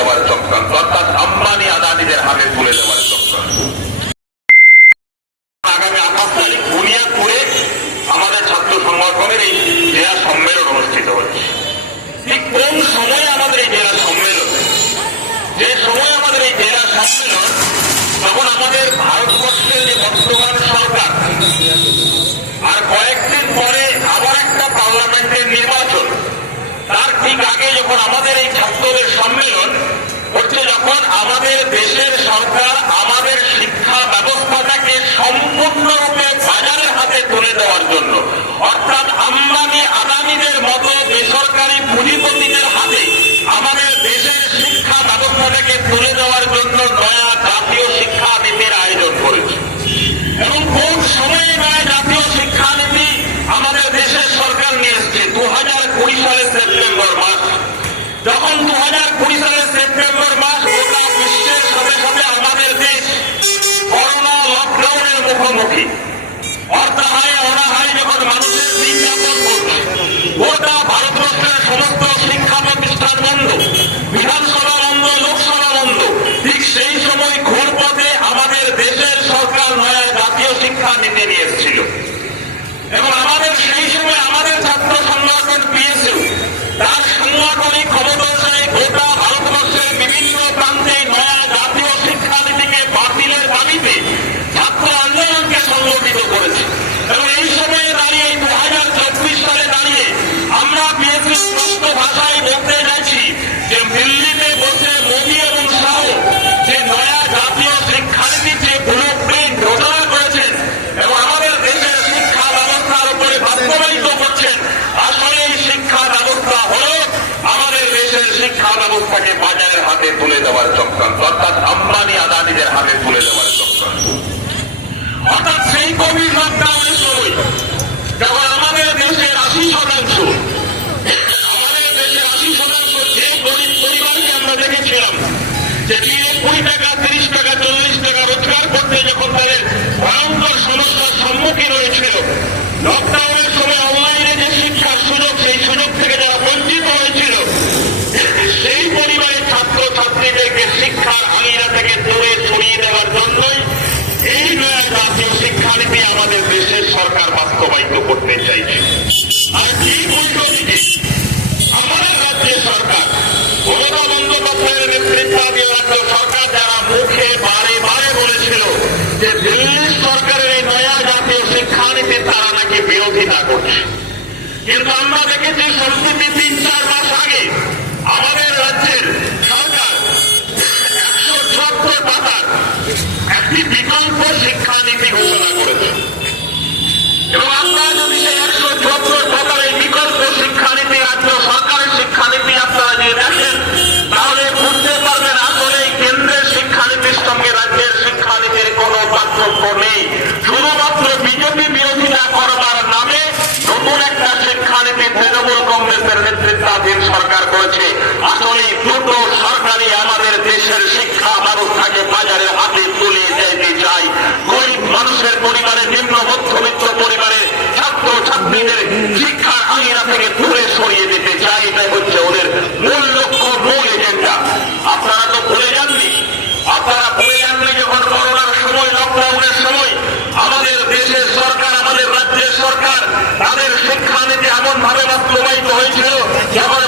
দেওয়ার চক্রান্ত, অর্থাৎ আম্বানি আদানিদের হাতে তুলে দেওয়ার চক্রান্ত। আগামী 28 তারিখ বুনিয়াদপুরে আমাদের ছাত্র সংগঠনের এই জেলা সম্মেলন অনুষ্ঠিত হচ্ছে। ঠিক কোন সময়ে আমাদের এই জেলা সম্মেলন? যে সময় আমাদের এই জেলা সম্মেলন, তখন আমাদের ভারতবর্ষের যে বর্তমান সরকার, আর কয়েকদিন পরে আবার একটা পার্লামেন্টের নির্বাচন, তার ঠিক আগে যখন আমাদের এই ছাত্রদের সম্মেলন হচ্ছে, যখন আমাদের দেশের সরকার আমাদের শিক্ষা ব্যবস্থাটাকে সম্পূর্ণরূপে বাজারের হাতে তুলে দেওয়ার জন্য, অর্থাৎ আম্বানি আদানিদের মতো বেসরকারি পুঁজিপতিদের হাতে আমাদের দেশের শিক্ষা ব্যবস্থাটাকে তুলে দেওয়ার জন্য নয়া জাতীয় শিক্ষা নীতির আয়োজন করেছে। এবং কোন সময়ে নয়া জাতীয় শিক্ষানীতি আমাদের দেশের সরকার নিয়ে এসছে? 2020 সালের সেপ্টেম্বর মাস। যখন 2020 সালের সেপ্টেম্বর মাস গোটা বিশ্বের সাথে সাথে আমাদের দেশ করোনা লকডাউনের মুখোমুখি, অর্থাহায় অনাহায় যখন মানুষের দিন যাপন করছে, গোটা ভারতবর্ষের সমস্ত শিক্ষা প্রতিষ্ঠান বন্ধ, বিধানসভা বন্ধ, লোকসভা বন্ধ, ঠিক সেই সময় ঘুরপথে আমাদের দেশের সরকার নয়া জাতীয় শিক্ষা নীতি নিয়ে এসেছিল। এবং আমাদের সেই সময় আমাদের ছাত্র সংগঠন পিএসইউ তার সাংগঠনিক ক্ষমতায় গোটা ভারতবর্ষের বিভিন্ন প্রান্তে নয়া জাতীয় শিক্ষানীতিকে বাতিলের দাবিতে ছাত্র আন্দোলনকে সংগঠিত করেছে। এবং এই সময়ে দাঁড়িয়ে 2024 সালে দাঁড়িয়ে আমরা পিএসইউ স্পষ্ট ভাষায় বলতে চাইছি যে দিল্লিতে বসে মোদী এবং শাহ যে নয়া জাতীয় শিক্ষানীতির যে ব্লুপ্রিন্ট রচনা করেছেন এবং আমাদের দেশের শিক্ষা ব্যবস্থার উপরে বাস্তবায়িত করছেন, আসলে এই শিক্ষা ব্যবস্থা হল আমাদের দেশের শিক্ষা ব্যবস্থাকে বাজারের হাতে তুলে দেওয়ার চক্রান্ত, অর্থাৎ আম্বানি আদানিদের হাতে তুলে দেওয়ার চক্রান্ত। অর্থাৎ সেই কোভিড লকডাউনের সময় যখন আমাদের দেশের 80% যে গরিব পরিবারকে আমরা দেখেছিলাম যে 20 টাকা, 30 টাকা, 40 টাকা রোজগার করতে যখন তাদের ভয়ঙ্কর সমস্যার সম্মুখীন হয়েছিল, লকডাউনের সময় অনলাইনে যে শিক্ষার সুযোগ, সেই সুযোগ থেকে যারা বঞ্চিত হয়েছিল, সেই পরিবারের ছাত্র ছাত্রীদেরকে শিক্ষার আঙিনা থেকে দূরে সরিয়ে দেওয়ার জন্যই এই নয়া জাতীয় শিক্ষানীতি আমাদের দেশের সরকার বাস্তবায়িত করতে চাইছে। আর ঠিক উল্টো দিকে আমাদের রাজ্যের সরকার, মমতা বন্দ্যোপাধ্যায়ের নেতৃত্বাধীন রাজ্য সরকার, যারা মুখে বারে বারে বলেছিল যে দিল্লির সরকারের এই নয়া জাতীয় শিক্ষানীতি তারা নাকি বিরোধিতা করছে, কিন্তু আমরা দেখেছি সম্প্রতি 3-4 মাস আগে আমাদের রাজ্যের সরকার 174 পাতার একটি বিকল্প শিক্ষানীতি ঘোষণা করেছে। এবং আপনারা যদি সেই 174 পাতার এই বিকল্প শিক্ষানীতি, রাজ্য সরকারের শিক্ষানীতি আপনারা যদি দেখেন, তাহলে বুঝতে পারবেন আসলে কেন্দ্রের শিক্ষানীতির সঙ্গে রাজ্যের শিক্ষানীতির কোন পার্থক্য নেই। শুধুমাত্র বিজেপি বিরোধিতা করবার নামে নতুন একটা শিক্ষানীতি তৃণমূল কংগ্রেসের নেতৃত্বাধীন সরকার করেছে। আসলে দুটো সরকারই আমাদের দেশের শিক্ষা ব্যবস্থাকে বাজারের হাতে তুলে যেতে চায়। গরিব মানুষের পরিবারের, নিম্ন মধ্যবিত্ত পরিবারের ছাত্র ছাত্রীদের শিক্ষার আঙিনা থেকে দূরে সরিয়ে দিতে চায়। এটাই হচ্ছে ওদের মূল লক্ষ্য, মূল এজেন্ডা। আপনারা তো ভুলে যাননি, যখন করোনার সময়, লকডাউনের সময় আমাদের দেশের সরকার, আমাদের রাজ্যের সরকার তাদের শিক্ষানীতি এমন ভাবে বাস্তবায়িত হয়েছিল যেমন